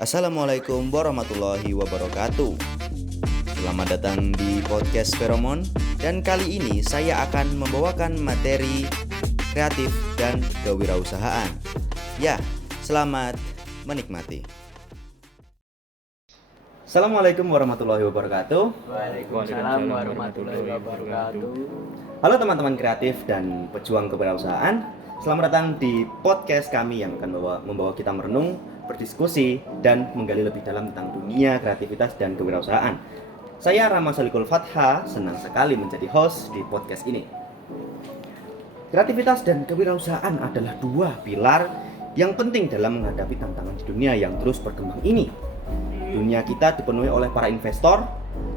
Assalamualaikum warahmatullahi wabarakatuh. Selamat datang di podcast Feromon. Dan kali ini saya akan membawakan materi kreatif dan kewirausahaan. Ya, selamat menikmati. Assalamualaikum warahmatullahi wabarakatuh. Waalaikumsalam warahmatullahi wabarakatuh. Halo teman-teman kreatif dan pejuang kewirausahaan. Selamat datang di podcast kami yang akan membawa kita merenung, berdiskusi, dan menggali lebih dalam tentang dunia kreativitas dan kewirausahaan. Saya Rama Solikul Fatha, senang sekali menjadi host di podcast ini. Kreativitas dan kewirausahaan adalah dua pilar yang penting dalam menghadapi tantangan di dunia yang terus berkembang ini. Dunia kita dipenuhi oleh para investor,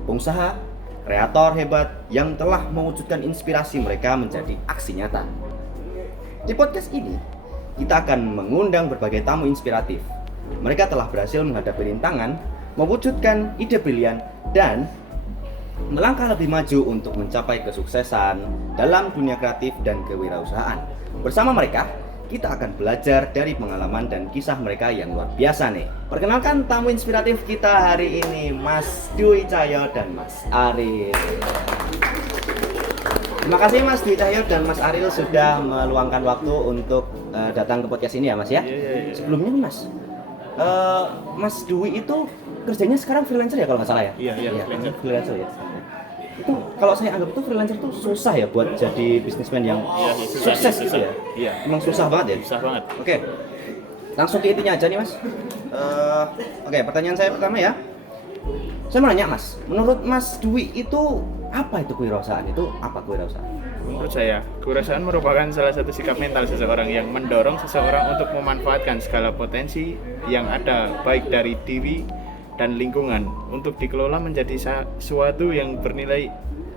pengusaha, kreator hebat yang telah mewujudkan inspirasi mereka menjadi aksi nyata. Di podcast ini, kita akan mengundang berbagai tamu inspiratif. Mereka telah berhasil menghadapi rintangan, mewujudkan ide brilian, dan melangkah lebih maju untuk mencapai kesuksesan dalam dunia kreatif dan kewirausahaan. Bersama mereka, kita akan belajar dari pengalaman dan kisah mereka yang luar biasa nih. Perkenalkan tamu inspiratif kita hari ini, Mas Dwi Cahyo dan Mas Ariel. Terima kasih Mas Dwi Cahyo dan Mas Ariel sudah meluangkan waktu untuk datang ke podcast ini ya Mas ya. Sebelumnya nih Mas, Mas Dwi itu kerjanya sekarang freelancer ya kalau nggak salah ya? Iya, freelancer ya. Itu kalau saya anggap itu freelancer itu susah ya buat jadi bisnismen yang sukses gitu ya? Iya. Emang susah banget ya? Susah banget. Oke, langsung ke intinya aja nih Mas. Oke, pertanyaan saya pertama ya. Saya mau nanya Mas, menurut Mas Dwi itu apa itu kewirausahaan? Itu apa kewirausahaan? Menurut saya, kewirausahaan merupakan salah satu sikap mental seseorang yang mendorong seseorang untuk memanfaatkan segala potensi yang ada baik dari diri dan lingkungan untuk dikelola menjadi suatu yang bernilai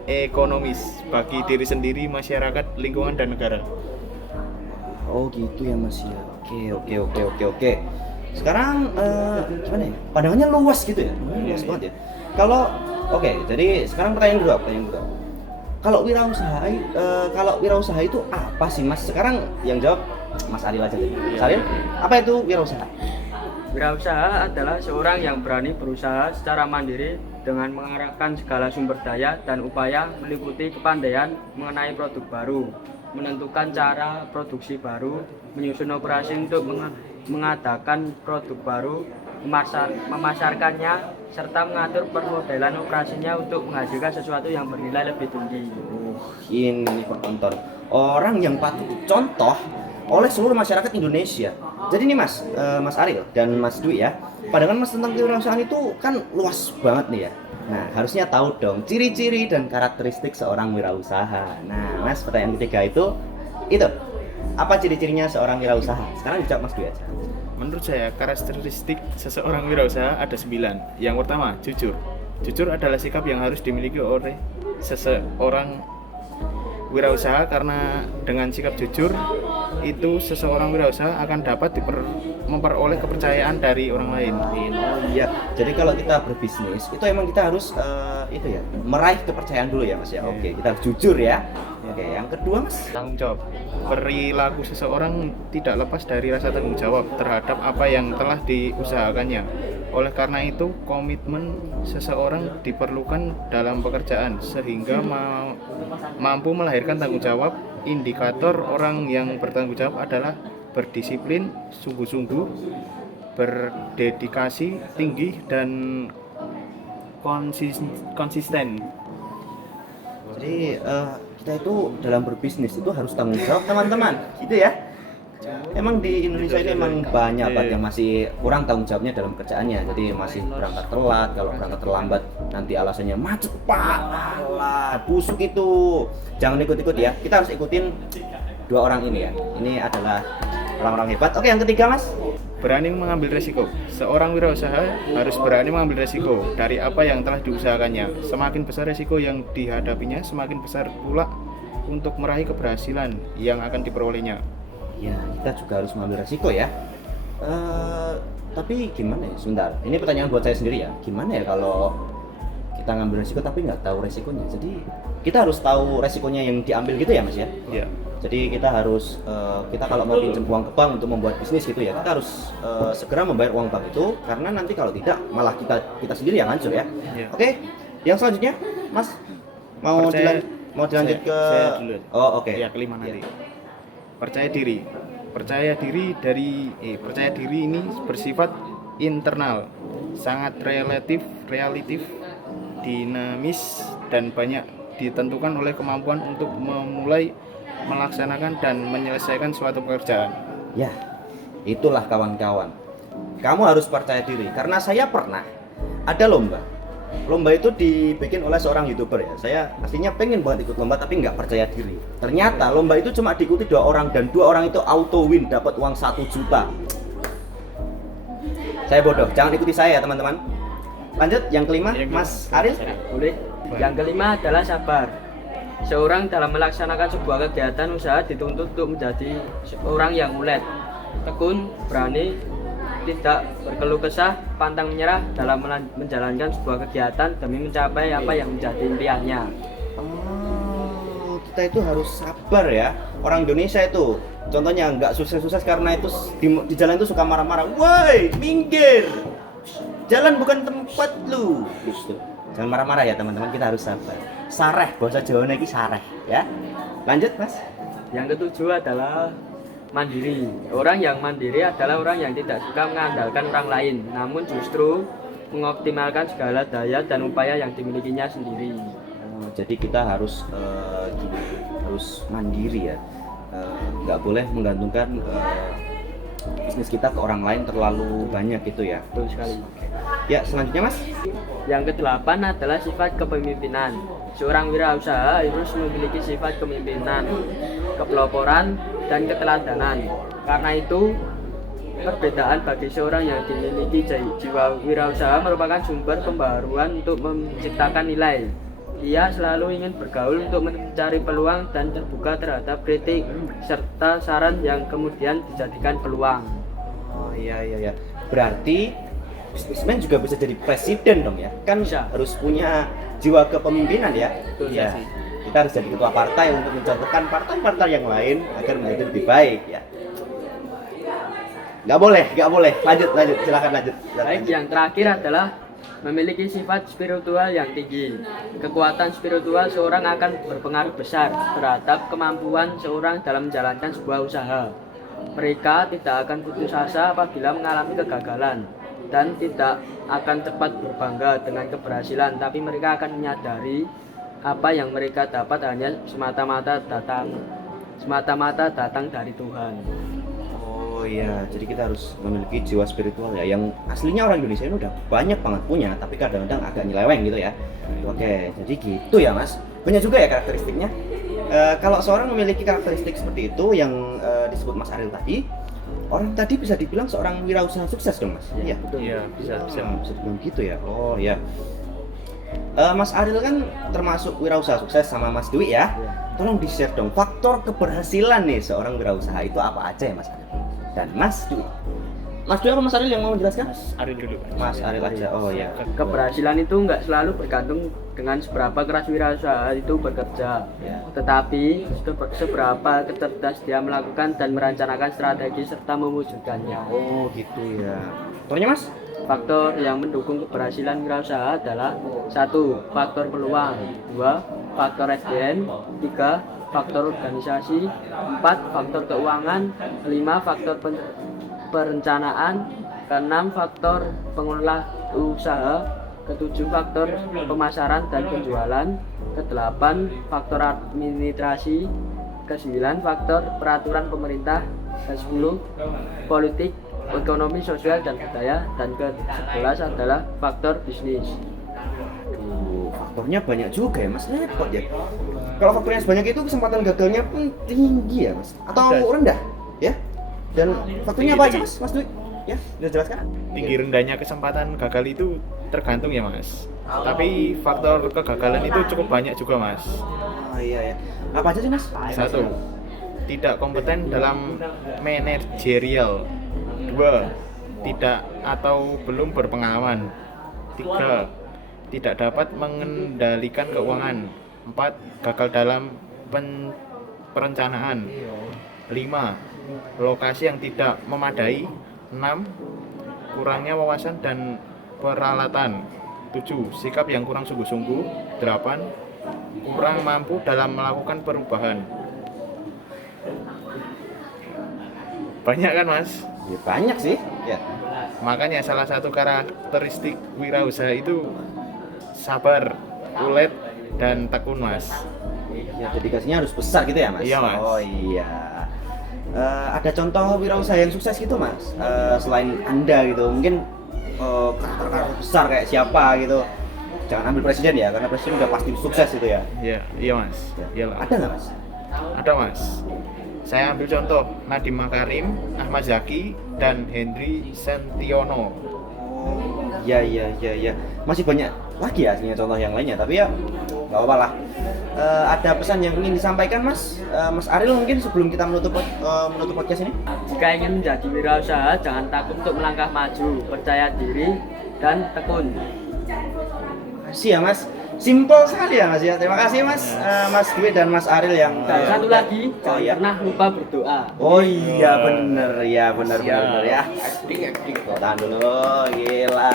ekonomis bagi diri sendiri, masyarakat, lingkungan, dan negara. Oh gitu ya Mas ya. Oke. Sekarang gimana ya? Pandangannya luas gitu ya? Luas banget ya. Jadi sekarang pertanyaan kedua. Kalau wirausaha itu apa sih Mas? Sekarang yang jawab Mas Ariel aja deh. Mas Ariel, apa itu wirausaha? Wirausaha adalah seorang yang berani berusaha secara mandiri dengan mengarahkan segala sumber daya dan upaya meliputi kepandaian mengenai produk baru, menentukan cara produksi baru, menyusun operasi untuk mengadakan produk baru, memasarkannya, serta mengatur permodelan operasinya untuk menghasilkan sesuatu yang bernilai lebih tinggi. Ini nih penonton, orang yang patut dicontoh oleh seluruh masyarakat Indonesia. Jadi nih Mas, Mas Ariel dan Mas Dwi ya, pandangan Mas tentang kewirausahaan itu kan luas banget nih ya. Nah, harusnya tahu dong ciri-ciri dan karakteristik seorang wirausaha. Nah, Mas, pertanyaan ketiga itu apa ciri-cirinya seorang wirausaha? Sekarang dijawab Mas Dwi aja. Menurut saya, karakteristik seseorang wirausaha ada 9. Yang pertama, jujur. Jujur adalah sikap yang harus dimiliki oleh seseorang wirausaha, karena dengan sikap jujur itu seseorang wirausaha akan dapat memperoleh kepercayaan dari orang lain. Oh iya, jadi kalau kita berbisnis itu emang kita harus meraih kepercayaan dulu ya Mas ya. Oke, kita harus jujur ya. Oke, yang kedua Mas, Tanggung jawab. Perilaku seseorang tidak lepas dari rasa tanggung jawab terhadap apa yang telah diusahakannya. Oleh karena itu, komitmen seseorang diperlukan dalam pekerjaan sehingga mampu melahirkan tanggung jawab. Indikator orang yang bertanggung jawab adalah berdisiplin, sungguh-sungguh, berdedikasi tinggi, dan konsisten. jadi kita itu dalam berbisnis itu harus tanggung jawab teman-teman, gitu ya. Emang di Indonesia ini emang banyak banget yang masih kurang tanggung jawabnya dalam kerjaannya. Jadi masih berangkat telat, kalau berangkat terlambat nanti alasannya macet parah, busuk itu. Jangan ikut-ikut ya. Kita harus ikutin dua orang ini ya. Ini adalah orang-orang hebat. Oke, yang ketiga Mas. Berani mengambil resiko. Seorang wirausaha harus berani mengambil resiko dari apa yang telah diusahakannya. Semakin besar resiko yang dihadapinya, semakin besar pula untuk meraih keberhasilan yang akan diperolehnya. Ya, kita juga harus mengambil resiko ya. Tapi gimana ya? Sebentar. Ini pertanyaan buat saya sendiri ya. Gimana ya kalau kita kita ngambil resiko tapi nggak tahu resikonya. Jadi kita harus tahu resikonya yang diambil gitu ya Mas ya. Iya. Jadi kita harus kita kalau mau pinjam uang ke bank untuk membuat bisnis gitu ya, kita harus segera membayar uang bank itu, karena nanti kalau tidak malah kita sendiri yang hancur ya. Iya. Oke, yang selanjutnya Mas mau dilanjut ke saya dulu. Oh oke. Ya, kelima nanti. Iya. Percaya diri. Percaya diri ini bersifat internal, sangat relatif, dinamis dan banyak ditentukan oleh kemampuan untuk memulai, melaksanakan dan menyelesaikan suatu pekerjaan. Ya, itulah kawan-kawan. Kamu harus percaya diri, karena saya pernah ada lomba. Lomba itu dibikin oleh seorang YouTuber ya. Saya aslinya pengen banget ikut lomba tapi nggak percaya diri. Ternyata lomba itu cuma diikuti 2 orang dan 2 orang itu auto win, dapat uang 1 juta. Saya bodoh, jangan ikuti saya ya teman-teman. Lanjut, yang kelima, Mas Ariel. Boleh. Yang kelima adalah sabar. Seorang dalam melaksanakan sebuah kegiatan usaha dituntut untuk menjadi seorang yang ulet, tekun, berani, tidak berkeluh kesah, pantang menyerah dalam menjalankan sebuah kegiatan demi mencapai apa yang menjadi impiannya. Oh, kita itu harus sabar ya. Orang Indonesia itu contohnya nggak sukses-sukses karena itu di jalan itu suka marah-marah. Woi, minggir. Jalan bukan tempat lu. Gitu. Jangan marah-marah ya teman-teman, kita harus sabar. Sareh, bahasa Jawa ini sareh ya. Lanjut Mas. Yang ketujuh adalah mandiri. Orang yang mandiri adalah orang yang tidak suka mengandalkan orang lain, namun justru mengoptimalkan segala daya dan upaya yang dimilikinya sendiri. Jadi kita harus mandiri ya. Nggak boleh menggantungkan bisnis kita ke orang lain terlalu banyak gitu ya. Betul sekali. Ya, selanjutnya Mas. Yang kedelapan adalah sifat kepemimpinan. Seorang wirausaha harus memiliki sifat kepemimpinan, kepeloporan, dan keteladanan. Karena itu, perbedaan bagi seorang yang dimiliki jiwa wirausaha merupakan sumber pembaruan untuk menciptakan nilai. Ia selalu ingin bergaul untuk mencari peluang dan terbuka terhadap kritik serta saran yang kemudian dijadikan peluang. Oh iya. Berarti bisnismen juga bisa jadi presiden dong ya? Kan Bisa. harus punya jiwa kepemimpinan ya. Betul Ya. sih. Kita harus jadi ketua partai untuk mencontohkan partai-partai yang lain agar menjadi lebih baik ya. Nggak boleh. Lanjut, silakan lanjut. Baik, yang terakhir adalah memiliki sifat spiritual yang tinggi. Kekuatan spiritual seorang akan berpengaruh besar terhadap kemampuan seorang dalam menjalankan sebuah usaha. Mereka tidak akan putus asa apabila mengalami kegagalan dan tidak akan cepat berbangga dengan keberhasilan, tapi mereka akan menyadari apa yang mereka dapat hanya semata-mata datang dari Tuhan. Oh iya, jadi kita harus memiliki jiwa spiritual ya, yang aslinya orang Indonesia ini udah banyak banget punya, tapi kadang-kadang agak nyeleweng gitu ya. Oke, jadi gitu ya Mas. Banyak juga ya karakteristiknya. Kalau seorang memiliki karakteristik seperti itu yang disebut Mas Ariel tadi, orang tadi bisa dibilang seorang wirausaha sukses dong Mas. Iya. Iya, bisa. Bisa dibilang gitu ya. Oh iya. Mas Ariel kan termasuk wirausaha sukses sama Mas Dwi ya. Tolong di-share dong faktor keberhasilan nih seorang wirausaha itu apa aja ya Mas Ariel? Dan Mas Dwi. Mas Dwi apa Mas Ariel yang mau menjelaskan? Ariel dulu. Mas Ariel aja. Oh ya. Keberhasilan itu nggak selalu bergantung dengan seberapa keras wirausaha itu bekerja, tetapi seberapa cerdas dia melakukan dan merencanakan strategi serta mewujudkannya. Oh gitu ya. Contohnya Mas? Faktor yang mendukung keberhasilan wirausaha adalah 1. Faktor peluang, 2. Faktor SDM, 3. Faktor organisasi, 4. Faktor keuangan, 5. Faktor perencanaan, 6. Faktor pengelola usaha, 7. Faktor pemasaran dan penjualan, 8. Faktor administrasi, 9. Faktor peraturan pemerintah, 10. Politik, ekonomi, sosial, dan budaya, dan ke-11 adalah faktor bisnis. Faktornya banyak juga ya Mas, repot ya. Kalau faktornya sebanyak itu kesempatan gagalnya pun tinggi ya Mas, atau rendah ya. Dan faktornya apa aja Mas Dwi? Ya, bisa jelaskan? Tinggi rendahnya kesempatan gagal itu tergantung ya Mas. Tapi faktor kegagalan itu cukup banyak juga Mas. Oh iya ya. Apa aja sih Mas? 1. Tidak kompeten dalam manajerial. 2. Tidak atau belum berpengalaman. 3. tidak dapat mengendalikan keuangan. 4. Gagal dalam perencanaan. 5. Lokasi yang tidak memadai. 6. Kurangnya wawasan dan peralatan. 7. Sikap yang kurang sungguh-sungguh. 8. Kurang mampu dalam melakukan perubahan. Banyak kan Mas? Ya, banyak sih. Ya. Makanya salah satu karakteristik wirausaha itu sabar, ulet, dan tekun Mas. Ya, dedikasinya harus besar gitu ya, Mas? Iya, Mas. Oh iya. Ada contoh wirausaha yang sukses gitu, Mas? Selain Anda gitu, mungkin karakter-karakter besar kayak siapa gitu. Jangan ambil presiden ya, karena presiden udah pasti sukses gitu ya. Iya Mas. Iyalah. Ada nggak, Mas? Ada Mas. Saya ambil contoh Nadiem Makarim, Ahmad Zaki, dan Henry Sentiono. Iya. Masih banyak lagi ya aslinya contoh yang lainnya, tapi ya nggak apa-apa lah. Ada pesan yang ingin disampaikan, Mas? Mas Aril mungkin sebelum kita menutup podcast ini? Jika ingin menjadi wirausaha, jangan takut untuk melangkah maju, percaya diri dan tekun. Makasih ya, Mas. Simple sekali ya, Mas ya. Terima kasih, Mas. Mas Dwi dan Mas Aril yang Dan satu lagi, Oh jangan iya. pernah lupa berdoa. Oh iya bener ya. Tuh, tahan dulu, gila,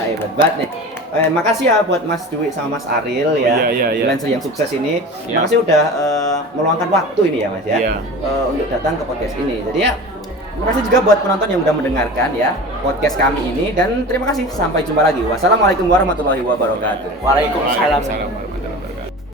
hebat banget nih. Makasih ya buat Mas Dwi sama Mas Aril ya, Iya. freelancer yang sukses ini. Iya. Makasih udah meluangkan waktu ini ya, Mas ya, Iya. untuk datang ke podcast ini. Jadi ya, terima kasih juga buat penonton yang udah mendengarkan ya podcast kami ini, dan terima kasih, sampai jumpa lagi. Wassalamualaikum warahmatullahi wabarakatuh. Waalaikumsalam. Waalaikumsalam warahmatullahi wabarakatuh.